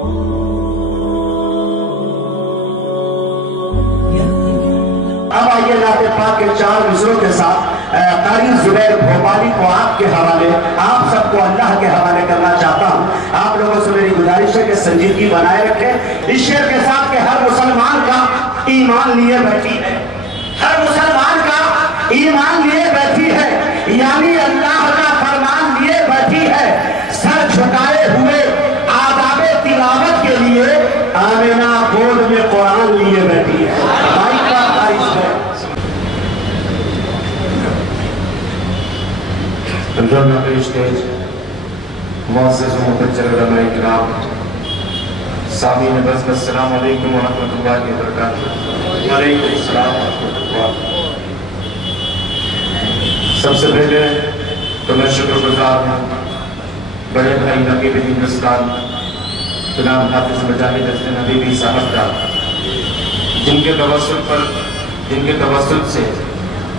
اب آئیے نعت پاک کے 4 مصروں کے ساتھ قاری زبیر بھوپالی کو آپ کے حوالے، آپ سب کو اللہ کے حوالے کرنا چاہتا ہوں۔ آپ لوگوں سے میری گزارش ہے کہ سنجیدگی بنائے رکھیں اس شعر کے ساتھ کہ ہر مسلمان کا ایمان لیے بیٹھی ہے، ہر مسلمان کا ایمان لیے بیٹھی ہے، یعنی اللہ کا فرمان لیے بیٹھی ہے، سر جھکائے ہوئے آداب تلاوت کے لیے آمینہ گود میں قرآن لیے بیٹھی ہے۔ الجنة في الستيج معزز ومبجل علماء کرام سامعین بس السلام علیکم ورحمۃ اللہ وبرکاتہ۔ وعلیکم السلام ورحمۃ اللہ۔ سب سے پہلے تو میں شکر گزار ہوں بڑے بھائی نقیب ہندوستان جناب حافظ مجاہد حسن حبیبی صاحب کا، جن کے توسل سے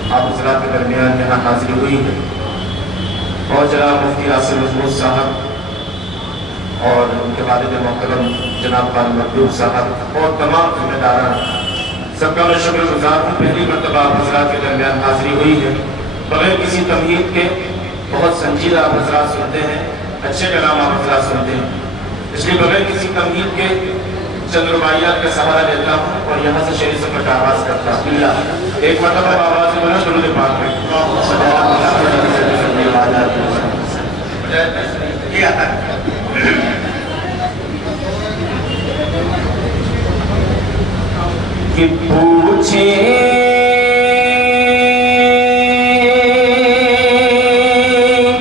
آپ حضرات کے درمیان یہاں حاضری ہوئی ہے، اور جناب مفتی عاصم محمود صاحب اور ان کے والد محترم جناب قاری مخدوم صاحب اور تمام ذمہ داران، سب کا میں شکر گزار ہوں۔ پہلی مرتبہ آپ حضرات کے درمیان حاضری ہوئی ہے، بغیر کسی تمہید کے بہت سنجیدہ آپ حضرات سنتے ہیں، اچھے کلام آپ حضرات سنتے ہیں، اس لیے بغیر کسی تمہید کے چند رباعیات کا سہارا لیتا ہوں اور یہاں سے شعری سفر کا آغاز کرتا ہوں۔ ایک مرتبہ آواز بنا درود پاک میں کہ پوچھیں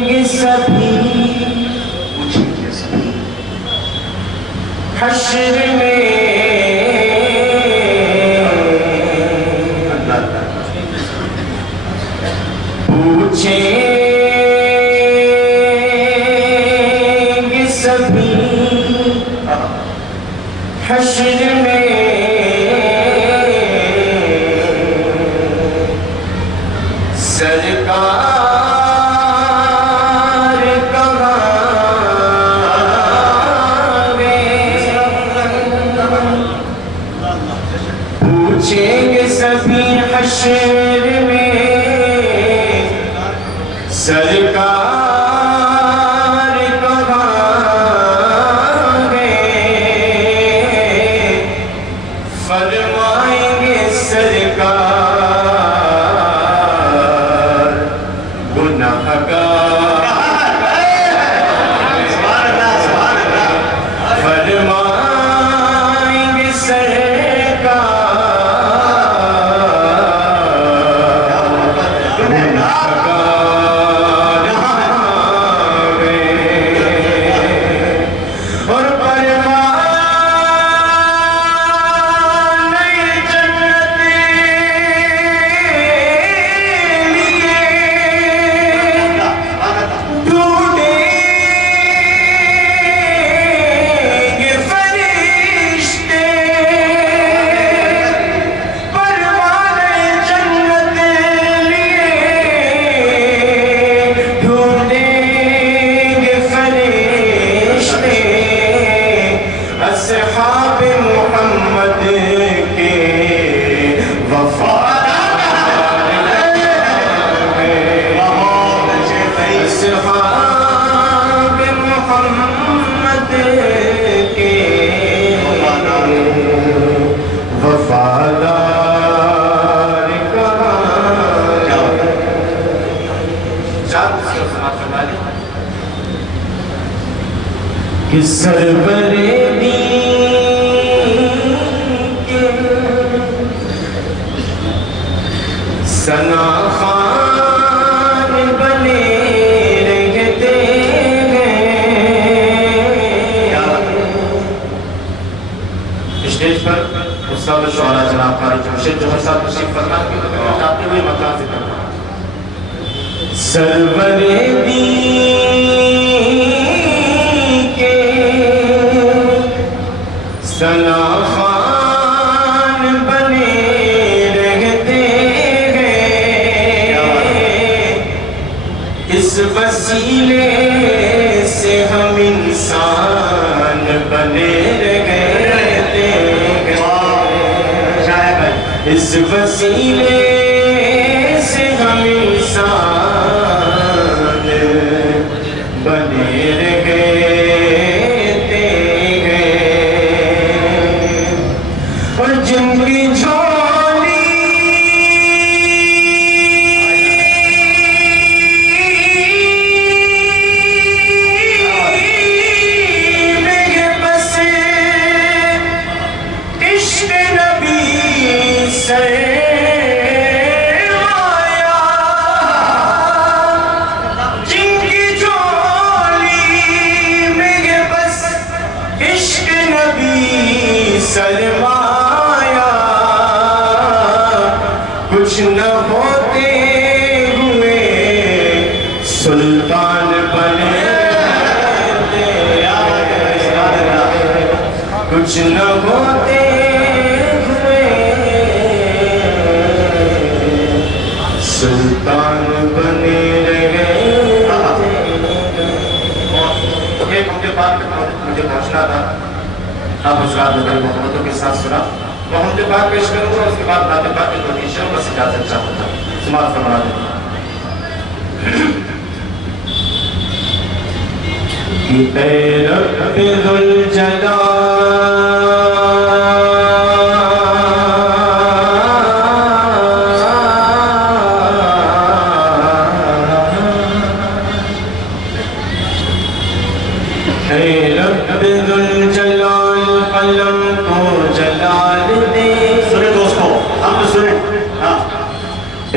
گے سبھی حشر میں پوچھیں گے سبھی حشر میں سرکار کہاں گئے، پوچھیں گے سبھی حشر میں سرکار کہاں گئے، فرمائیں گے سرکار گناہ گار، فرمائیں گے سرکار گناہ گار اور پروانۂ جنت لیے ڈھونڈیں گے فرشتے، پروانۂ جنت لیے ڈھونڈیں گے فرشتے، اصحاب محمد کے وفادار اصحاب محمد کے وفادار کہاں کہ سرور ثنا خوان بنے رہتے ہیں۔ اسٹیج پر استاد شعراء جناب قاری جمشید جوہر صاحب تشریف فرما کے چاہتے ہوئے مقام ذکر کرنا۔ سرور کے ثنا خوان بنے رہتے ہیں، اس وسیلے سے ہم انسان بنے اس وسیلے سے ہم انسان بنے رہتے ہیں، اور جن کی جھولی میں بس عشق نبی سرمایا، جن کی جھولی میں بس عشق نبی سرمایا، کچھ نہ ہوتے ہوئے سلطان بنے رہتے، کچھ نہ ہوتے ہوئے سلطان بنے رہتے۔ ایک مجھے بات مجھے پہنچنا تھا، آپ حضرات نے بڑی محبتوں کے ساتھ سنا، میں ہم بات پیش کروں گا، اس کے بعد نعت پاک کی دو شعر بس اجازت چاہتا تھا، سماعت فرما دیں۔ اے رب ذوالجلال قلم کو جلال دے، سنیں دوستو، ہم تو سنیں۔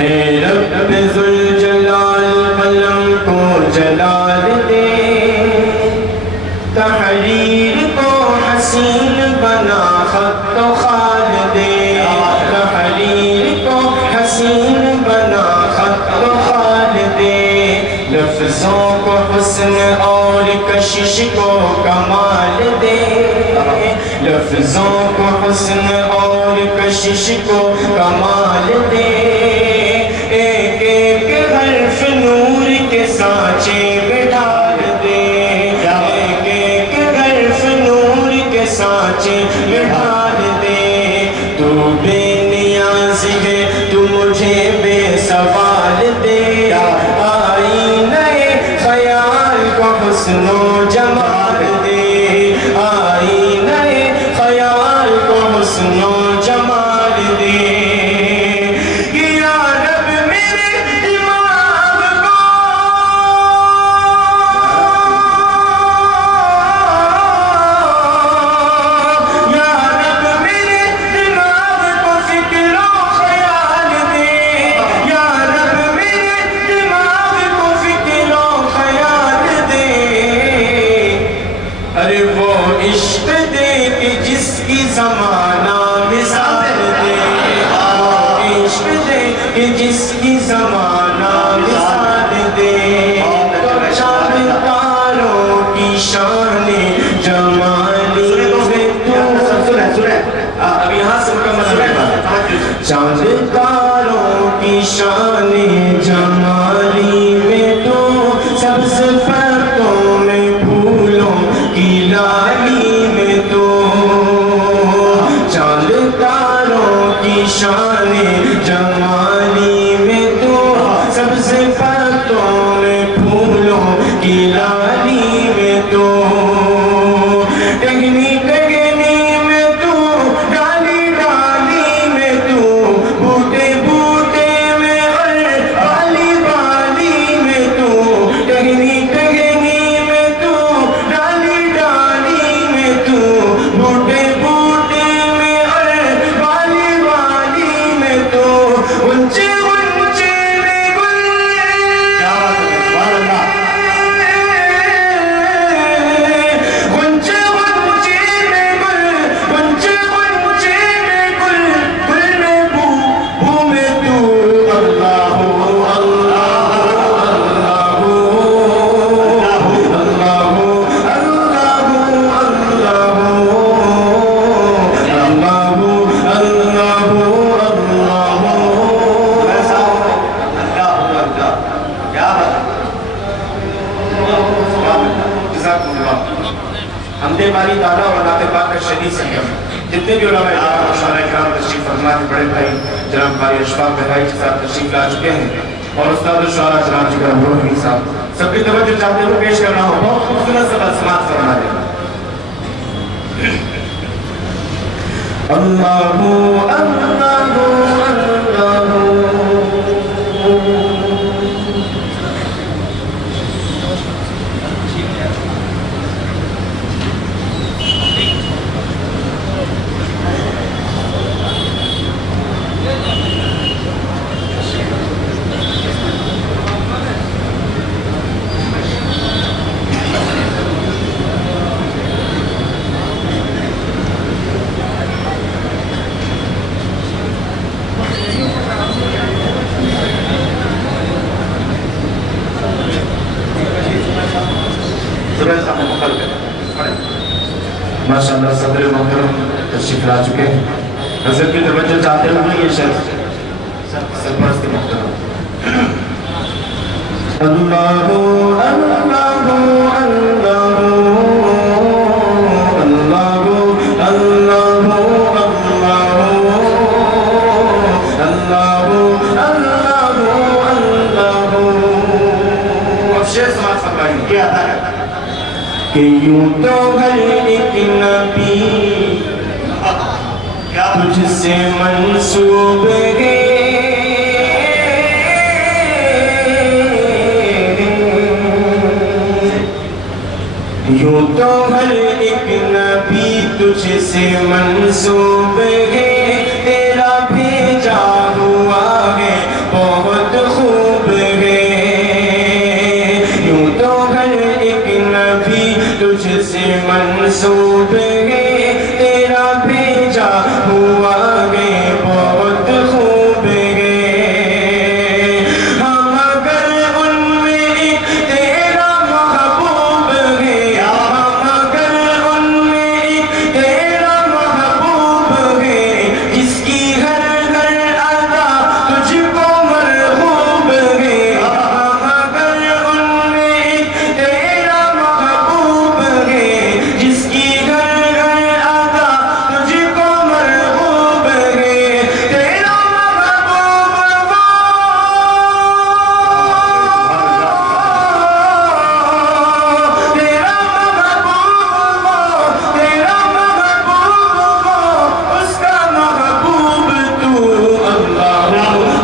اے رب ذوالجلال قلم کو جلال دے، تحریر کو حسین بنا خط و خال دے، تحریر کو حسین بنا خط و خال دے، لفظوں کو حسن اور کشش کو کمال دے، لفظوں کو حسن اور کشش کو کمال دے، ایک ایک حرف نور کے سانچے میں ڈال دے، ایک ایک حرف نور کے سانچے میں ڈال دے، تو بے نیاز ہے تو مجھے بے سوال دے، آئینہ خیال کو حسن و جمال دے، آئینہ خیال کو حسن و جمال دے، یا رب میرے دماغ کو، یا رب میرے دماغ کو فکر و خیال دے، یا رب میرے دماغ کو فکر و خیال دے، ارے وہ عشق دے کہ جس کی زمانہ مثال دے، وہ عشق دے کہ جس کی زمانہ مثال دے، تو چاند تاروں کی شان جمالی میں تو، اب یہاں سے مکمل سنیں، چاند تاروں کی شان جمالی میں تو، سبز پرتوں میں پھولوں کی لالی میں تو، چاند تاروں کی شان جمالی میں تو، سبز پرتوں میں پھولوں کی لالی میں تو، ٹہنی ٹہنی میں تو، ڈالی ڈالی میں تو، بوٹے بوٹے میں اور بالی بالی میں تو، ٹہنی ٹہنی میں تو، ڈالی ڈالی میں تو، بوٹے بوٹے میں اور بالی بالی میں تو، اونچے اونچے میں گل، کیا بات ہے، سبحان اللہ۔ اونچے اونچے میں گل، اونچے اونچے میں گل، گل میں بو، بو میں تو، اللہ اللہ اللہ اللہ اللہ حمد باری تعالیٰ اور نعت پاک کا شدید سنگم، جتنے بھی علماء کرام تشریف فرما کے بڑے بھائی جناب قاری اشفاق بہائی صاحب تشریف لا چکے ہیں اور استاد الشعراء جناب جگر روحانی صاحب سب کی توجہ چاہتے ہوئے پیش کرنا ہو بہت خوبصورت سبق سماعت فرما دیں اللہ اللہ اللہ ماشاءاللہ صدر محترم تشریف لا چکے ہیں حضرت کی توجہ چاہتے ہوئے یہ شخص سرپرست محترم اللہ اللہ کہ یوں تو ہر ایک نبی تجھ سے منسوب ہے یوں تو ہر ایک نبی تجھ سے منسوب ہے تیرا بھیجا ہوا ہے بہت خوب ہے یوں تو ہر ایک نبی تجھ سے منسوب ہے تیرا بھیجا ہوا ہے بہت خوب ہے ہم اگر ان میں ایک تیرا محبوب ہے ہم اگر ان میں ایک تیرا محبوب ہے جس کی ہر ہر ادا تجھ کو مرغوب ہے ہم اگر ان میں ایک تیرا محبوب ہے جس کی ہر ہر ادا تجھ کو مرغوب ہے تیرا محبوب تیرا محبوب اس کا محبوب تو اللہ اللہ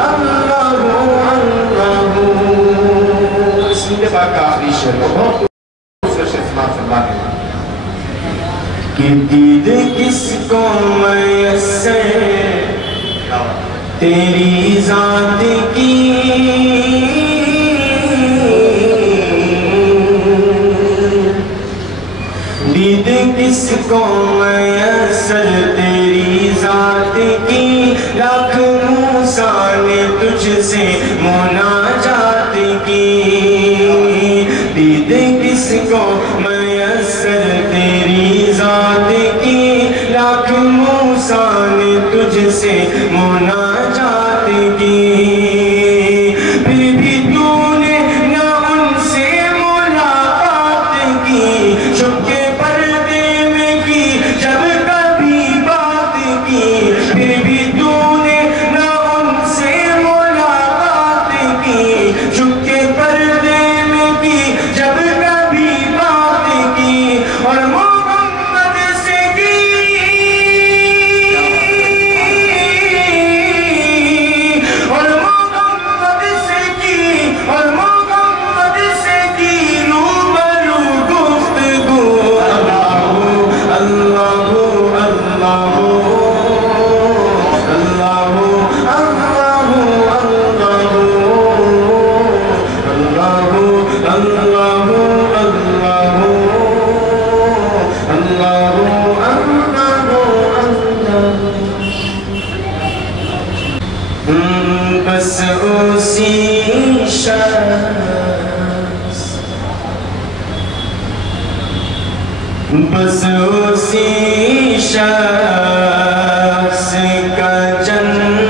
اللہ اللہ سیدھے پاک کا آخری شعر کو بہت خوبصورت سے سماعت فرما دیں کہ دید کس کو میسر تیری ذات کی دید کس کو میسر تیری ذات کی لاکھ موسیٰ نے تجھ سے مناجات کی دید کس کو میسر تیری ذات کی لاکھ موسیٰ نے تجھ سے مناجات کی پھر بھی تو نے نہ ان سے ملاقات کی چھپ کے پردے میں کی جب کبھی بات کی پھر بھی تو نے نہ ان سے ملاقات کی چھپ کے پردے میں کی جب کبھی بات کی اور محمد سے کی اور محمد سے کی اور محمد سے کی روبرو گفتگو اللہ اللہ اللہ اللہ اللہ بس اسی شخص بس اسی شخص کا جنم